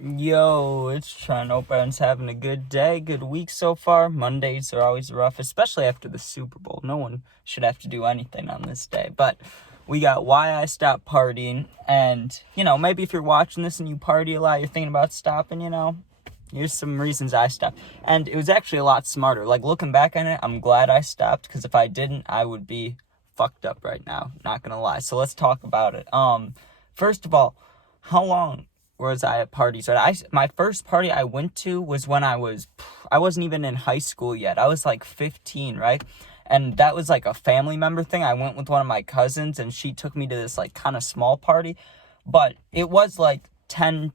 Yo, it's Trent. Hope everyone's having a good day, good week so far. Mondays are always rough, especially after the Super Bowl. No one should have to do anything on this day. But we got why I stopped partying. And, maybe if you're watching this and you party a lot, you're thinking about stopping, here's some reasons I stopped. And it was actually a lot smarter. Like, looking back on it, I'm glad I stopped, because if I didn't, I would be fucked up right now. Not gonna lie. So let's talk about it. First of all, how long was I at parties? My first party I went to was when I wasn't even in high school yet. I was like 15, right? And that was like a family member thing. I went with one of my cousins, and she took me to this like kind of small party, but it was like 10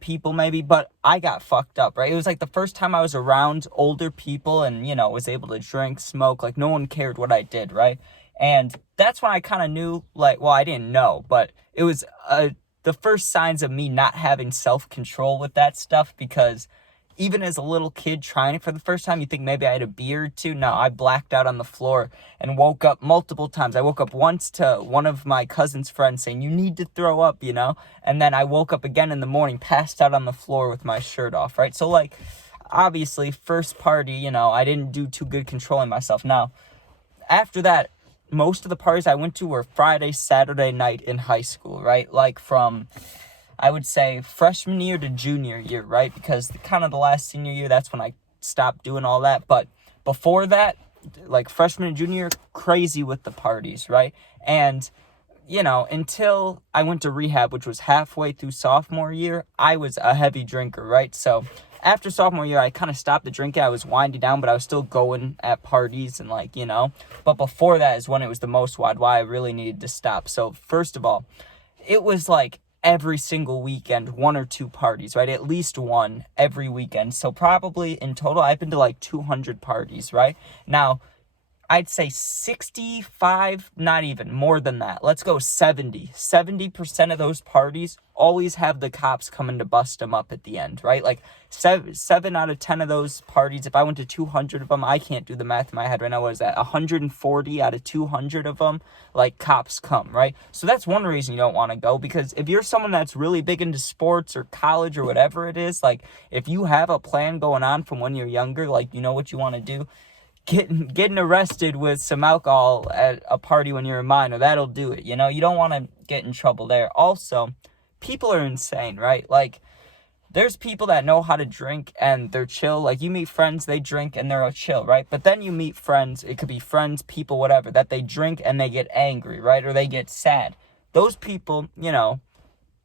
people maybe, but I got fucked up, right? It was like the first time I was around older people and, was able to drink, smoke, like no one cared what I did, right? And that's when I kind of knew, like, well, I didn't know, but it was the first signs of me not having self-control with that stuff, because even as a little kid trying it for the first time, you think maybe I had a beer or two. No, I blacked out on the floor and woke up multiple times. I woke up once to one of my cousin's friends saying, "You need to throw up," And then I woke up again in the morning, passed out on the floor with my shirt off, right? So, like, obviously, first party, I didn't do too good controlling myself. Now, after that, most of the parties I went to were Friday, Saturday night in high school, right? Like from, I would say, freshman year to junior year, right? Because kind of the last senior year, that's when I stopped doing all that. But before that, like freshman and junior, crazy with the parties, right? And, until I went to rehab, which was halfway through sophomore year, I was a heavy drinker, right? So after sophomore year, I kind of stopped the drinking. I was winding down, but I was still going at parties and But before that is when it was the most why I really needed to stop. So first of all, it was like every single weekend, one or two parties, right? At least one every weekend. So probably in total, I've been to like 200 parties, right? Now, I'd say 65, not even, more than that. Let's go 70. 70% of those parties always have the cops coming to bust them up at the end, right? Like, seven out of 10 of those parties, if I went to 200 of them, I can't do the math in my head right now, what is that? 140 out of 200 of them, like, cops come, right? So that's one reason you don't want to go, because if you're someone that's really big into sports or college or whatever it is, like, if you have a plan going on from when you're younger, like, you know what you want to do, getting arrested with some alcohol at a party when you're a minor, that'll do it. You don't want to get in trouble there. Also, people are insane, right? Like, there's people that know how to drink and they're chill. Like, you meet friends, they drink and they're chill, right? But then you meet friends, it could be friends, people, whatever, that they drink and they get angry, right? Or they get sad. Those people,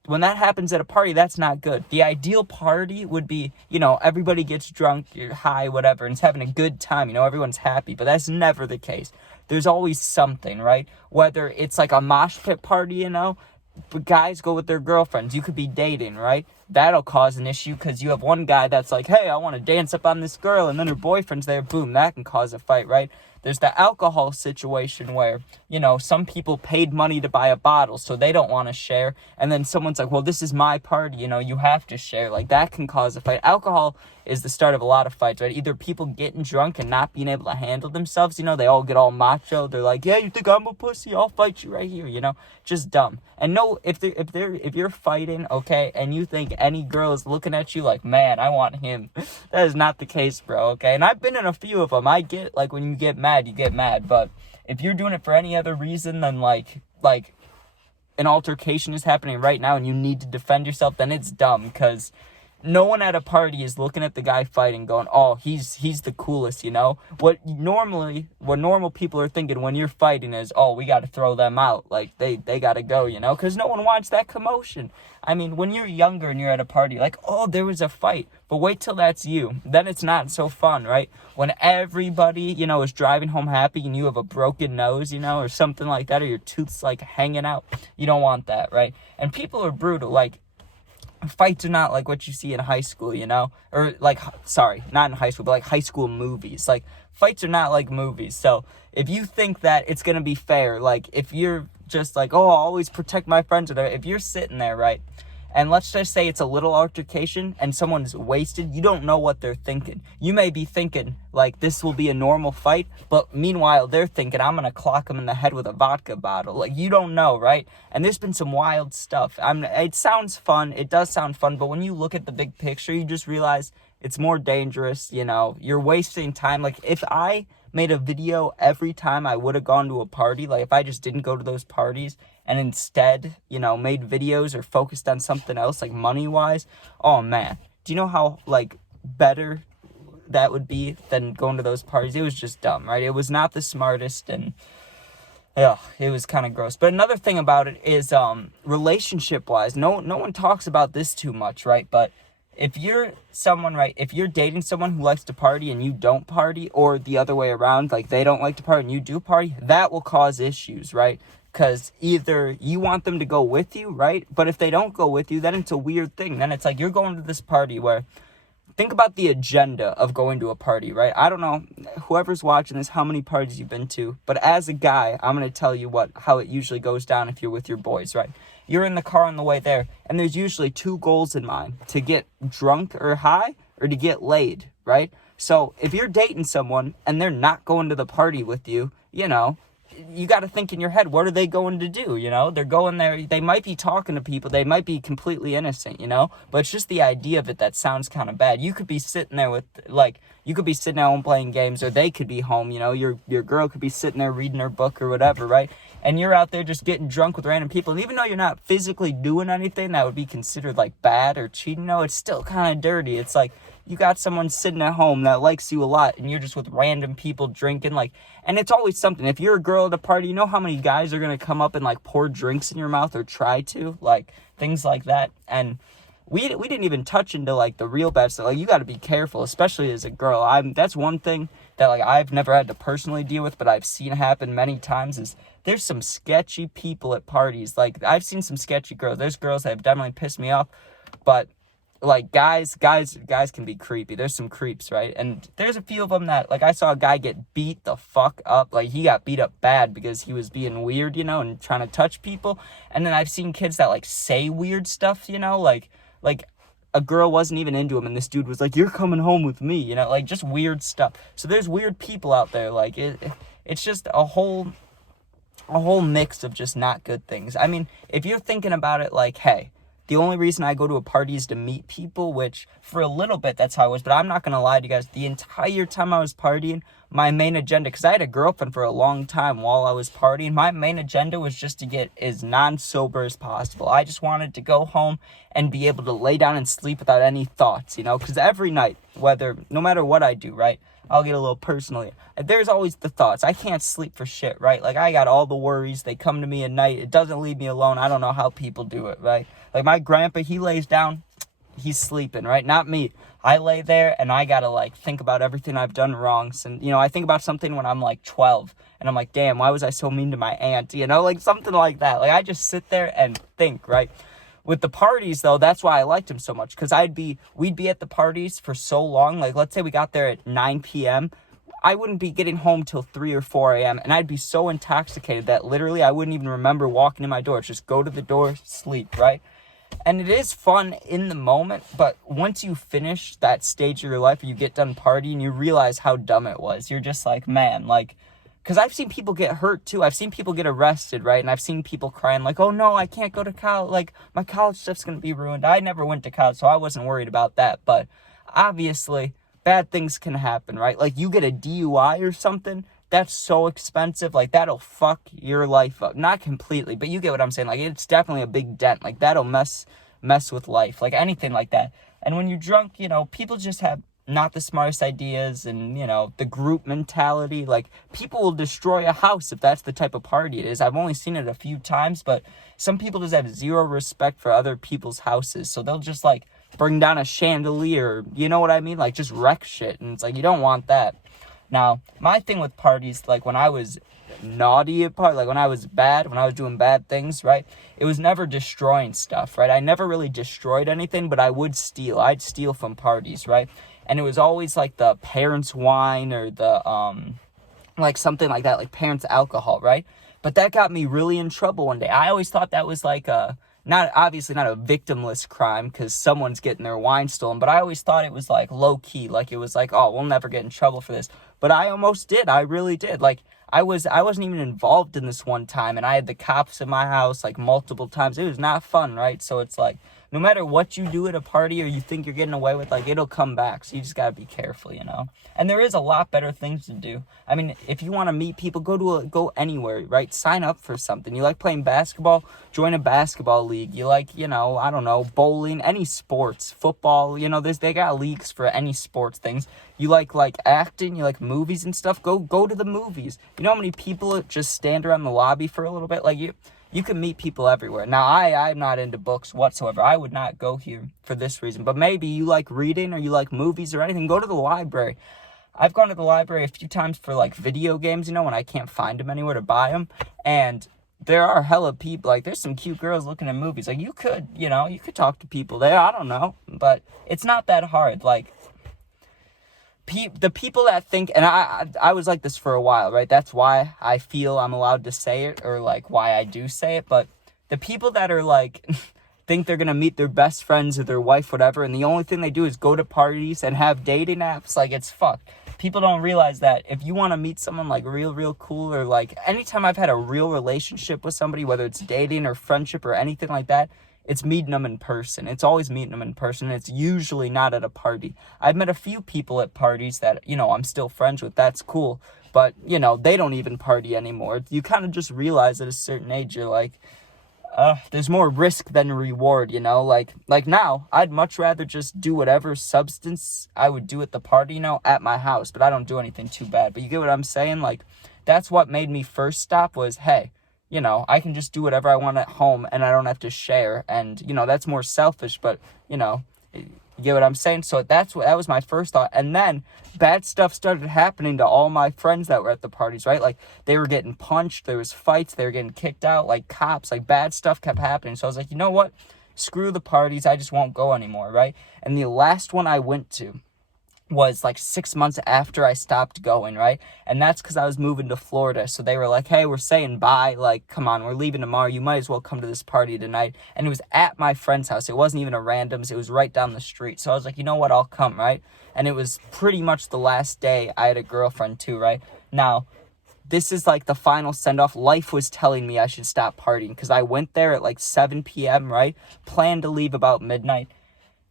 when that happens at a party, that's not good. The ideal party would be, everybody gets drunk, you're high, whatever, and it's having a good time, everyone's happy, but that's never the case. There's always something, right? Whether it's like a mosh pit party, but guys go with their girlfriends. You could be dating, right? That'll cause an issue because you have one guy that's like, "Hey, I want to dance up on this girl," and then her boyfriend's there. Boom, that can cause a fight, right? There's the alcohol situation where, some people paid money to buy a bottle, so they don't want to share. And then someone's like, "Well, this is my party, you have to share." Like, that can cause a fight. Alcohol is the start of a lot of fights, right? Either people getting drunk and not being able to handle themselves, they all get all macho. They're like, "Yeah, you think I'm a pussy? I'll fight you right here," just dumb. And no, if you're fighting, okay, and you think any girl is looking at you like, "Man, I want him," that is not the case, bro, okay? And I've been in a few of them. I get, like, when you get mad, but if you're doing it for any other reason than, like an altercation is happening right now and you need to defend yourself, then it's dumb, because no one at a party is looking at the guy fighting going, "Oh, he's the coolest," What normal people are thinking when you're fighting is, "Oh, we got to throw them out. Like, they got to go," because no one wants that commotion. I mean, when you're younger and you're at a party, like, "Oh, there was a fight," but wait till that's you. Then it's not so fun, right? When everybody, is driving home happy and you have a broken nose, or something like that, or your tooth's, like, hanging out, you don't want that, right? And people are brutal. Like, fights are not like what you see in high school, or like, sorry, not in high school, but like high school movies. Like, fights are not like movies. So if you think that it's going to be fair, like, if you're just like, "Oh, I'll always protect my friends," or if you're sitting there, right, and let's just say it's a little altercation and someone's wasted, you don't know what they're thinking. You may be thinking, like, this will be a normal fight, but meanwhile, they're thinking, I'm going to clock them in the head with a vodka bottle. Like, you don't know, right? And there's been some wild stuff. It sounds fun. It does sound fun, but when you look at the big picture, you just realize it's more dangerous, you're wasting time. Like, if I made a video every time I would have gone to a party, like, if I just didn't go to those parties, and instead, made videos or focused on something else, like money-wise, oh, man. Do you know how, like, better that would be than going to those parties? It was just dumb, right? It was not the smartest, and, yeah, it was kind of gross. But another thing about it is, relationship-wise, no one talks about this too much, right? But if you're someone, right, if you're dating someone who likes to party and you don't party, or the other way around, like, they don't like to party and you do party, that will cause issues, right? Because either you want them to go with you, right? But if they don't go with you, then it's a weird thing. Then it's like you're going to this party where, think about the agenda of going to a party, right? I don't know, whoever's watching this, how many parties you've been to. But as a guy, I'm going to tell you how it usually goes down if you're with your boys, right? You're in the car on the way there, and there's usually two goals in mind: to get drunk or high, or to get laid, right? So if you're dating someone and they're not going to the party with you, you got to think in your head, what are they going to do? They're going there, they might be talking to people, they might be completely innocent, but it's just the idea of it that sounds kind of bad. You could be sitting there you could be sitting at home playing games, or they could be home, your girl could be sitting there reading her book or whatever, right? And you're out there just getting drunk with random people, and even though you're not physically doing anything that would be considered like bad or cheating, it's still kind of dirty. It's like, you got someone sitting at home that likes you a lot, and you're just with random people drinking, and it's always something. If you're a girl at a party, you know how many guys are going to come up and, pour drinks in your mouth or try to, things like that. And we didn't even touch into, the real bad stuff. You got to be careful, especially as a girl. That's one thing that, I've never had to personally deal with, but I've seen happen many times, is there's some sketchy people at parties. I've seen some sketchy girls. There's girls that have definitely pissed me off, but guys can be creepy. There's some creeps, right? And there's a few of them that, I saw a guy get beat the fuck up. He got beat up bad because he was being weird, and trying to touch people. And then I've seen kids that, say weird stuff, like a girl wasn't even into him, and this dude was like, you're coming home with me, just weird stuff. So there's weird people out there. It's just a whole mix of just not good things. I mean, if you're thinking about it hey, the only reason I go to a party is to meet people, which for a little bit that's how I was, but I'm not going to lie to you guys. The entire time I was partying, my main agenda, because I had a girlfriend for a long time while I was partying, my main agenda was just to get as non-sober as possible. I just wanted to go home and be able to lay down and sleep without any thoughts, because every night, no matter what I do, right, I'll get a little personal. There's always the thoughts. I can't sleep for shit, right? I got all the worries. They come to me at night. It doesn't leave me alone. I don't know how people do it, right? My grandpa, he lays down, he's sleeping, right? Not me. I lay there, and I gotta, think about everything I've done wrong. And, I think about something when I'm, 12, and I'm like, damn, why was I so mean to my aunt? Something like that. I just sit there and think, right? With the parties, though, that's why I liked him so much, because we'd be at the parties for so long. Let's say we got there at 9 p.m., I wouldn't be getting home till 3 or 4 a.m., and I'd be so intoxicated that literally I wouldn't even remember walking in my door. It's just go to the door, sleep, right? And it is fun in the moment, but once you finish that stage of your life, or you get done partying, you realize how dumb it was. You're just like, man, because I've seen people get hurt, too. I've seen people get arrested, right? And I've seen people crying, oh, no, I can't go to college. My college stuff's going to be ruined. I never went to college, so I wasn't worried about that. But obviously, bad things can happen, right? You get a DUI or something, that's so expensive. That'll fuck your life up. Not completely, but you get what I'm saying. It's definitely a big dent. That'll mess with life. Anything like that. And when you're drunk, people just have not the smartest ideas, and the group mentality. People will destroy a house if that's the type of party it is. I've only seen it a few times, but some people just have zero respect for other people's houses, so they'll just bring down a chandelier, you know what I mean, just wreck shit. And it's you don't want that. Now, my thing with parties, when I was naughty at parties, when I was bad, when I was doing bad things, right, it was never destroying stuff, right? I never really destroyed anything, but I would steal. I'd steal from parties, right? And it was always the parents' wine, or the something like that, parents' alcohol, right? But that got me really in trouble one day. I always thought that was not obviously not a victimless crime because someone's getting their wine stolen, but I always thought it was like low key, like it was like, oh, we'll never get in trouble for this. But I almost did. I really did. Like I wasn't even involved in this one time, and I had the cops in my house like multiple times. It was not fun, right? So it's like no matter what you do at a party or you think you're getting away with, like it'll come back. So you just gotta be careful, you know. And there is a lot better things to do. I mean, if you want to meet people, go anywhere, right? Sign up for something. You like playing basketball? Join a basketball league. You like, you know, I don't know, bowling, any sports, football. You know, they got leagues for any sports things. You like acting, you like movies and stuff. Go to the movies. You know how many people just stand around the lobby for a little bit? Like you can meet people everywhere. Now, I'm not into books whatsoever. I would not go here for this reason. But maybe you like reading or you like movies or anything. Go to the library. I've gone to the library a few times for, like, video games, you know, when I can't find them anywhere to buy them. And there are hella people. Like, there's some cute girls looking at movies. Like, you could talk to people there. I don't know. But it's not that hard. Like, the people that think, and I was like this for a while, right? That's why I feel I'm allowed to say it, or like why I do say it. But the people that are like think they're gonna meet their best friends or their wife, whatever, and the only thing they do is go to parties and have dating apps, like it's fucked. People don't realize that if you want to meet someone like real cool, or like anytime I've had a real relationship with somebody, whether it's dating or friendship or anything like that, it's meeting them in person. It's always meeting them in person. It's usually not at a party. I've met a few people at parties that, you know, I'm still friends with. That's cool. But, you know, they don't even party anymore. You kind of just realize at a certain age, you're like, there's more risk than reward, you know? Like now, I'd much rather just do whatever substance I would do at the party, you know, at my house. But I don't do anything too bad. But you get what I'm saying? Like, that's what made me first stop was, hey, you know, I can just do whatever I want at home and I don't have to share. And, you know, that's more selfish, but, you know, you get what I'm saying? So that was my first thought. And then bad stuff started happening to all my friends that were at the parties, right? Like, they were getting punched, there was fights, they were getting kicked out, like cops, like bad stuff kept happening. So I was like, you know what? Screw the parties, I just won't go anymore, right? And the last one I went to was like 6 months after I stopped going, right? And that's because I was moving to Florida. So they were like, hey, we're saying bye. Like, come on, we're leaving tomorrow. You might as well come to this party tonight. And it was at my friend's house. It wasn't even a random's. It was right down the street. So I was like, you know what? I'll come, right? And it was pretty much the last day I had a girlfriend too, right? Now, this is like the final send-off. Life was telling me I should stop partying because I went there at like 7 p.m., right? Planned to leave about midnight.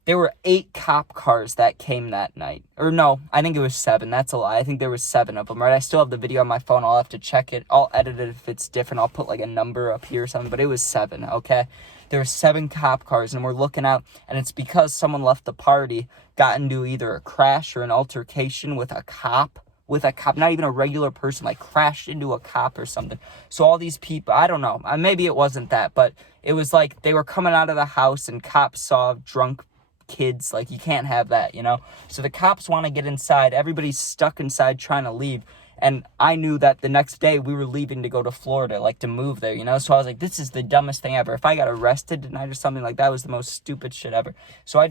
There were 8 cop cars that came that night. Or no, I think it was 7. That's a lie. I think there was 7 of them, right? I still have the video on my phone. I'll have to check it. I'll edit it if it's different. I'll put like a number up here or something. But it was 7, okay? There were 7 cop cars, and we're looking out. And it's because someone left the party, got into either a crash or an altercation with a cop. Not even a regular person, like crashed into a cop or something. So all these people, I don't know. Maybe it wasn't that. But it was like they were coming out of the house, and cops saw drunk kids. Like, you can't have that, you know? So the cops want to get inside. Everybody's stuck inside trying to leave. And I knew that the next day we were leaving to go to Florida, like to move there, you know? So I was like, this is the dumbest thing ever. If I got arrested tonight or something like that, was the most stupid shit ever. So I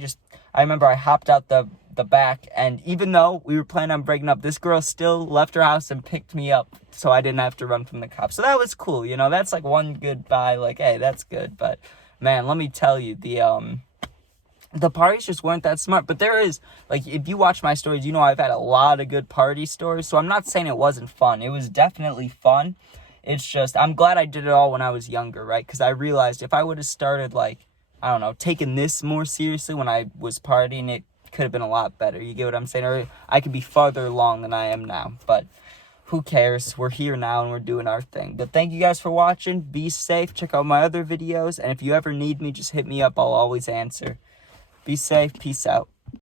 remember I hopped out the back, and even though we were planning on breaking up, this girl still left her house and picked me up so I didn't have to run from the cops. So that was cool, you know? That's like one goodbye, like, hey, that's good. But man, let me tell you, the parties just weren't that smart. But there is, like, if you watch my stories, you know I've had a lot of good party stories. So I'm not saying it wasn't fun. It was definitely fun. It's just, I'm glad I did it all when I was younger, right? Because I realized if I would have started, like, I don't know, taking this more seriously when I was partying, it could have been a lot better. You get what I'm saying? Or I could be farther along than I am now. But who cares? We're here now and we're doing our thing. But thank you guys for watching. Be safe. Check out my other videos. And if you ever need me, just hit me up. I'll always answer. Be safe. Peace out.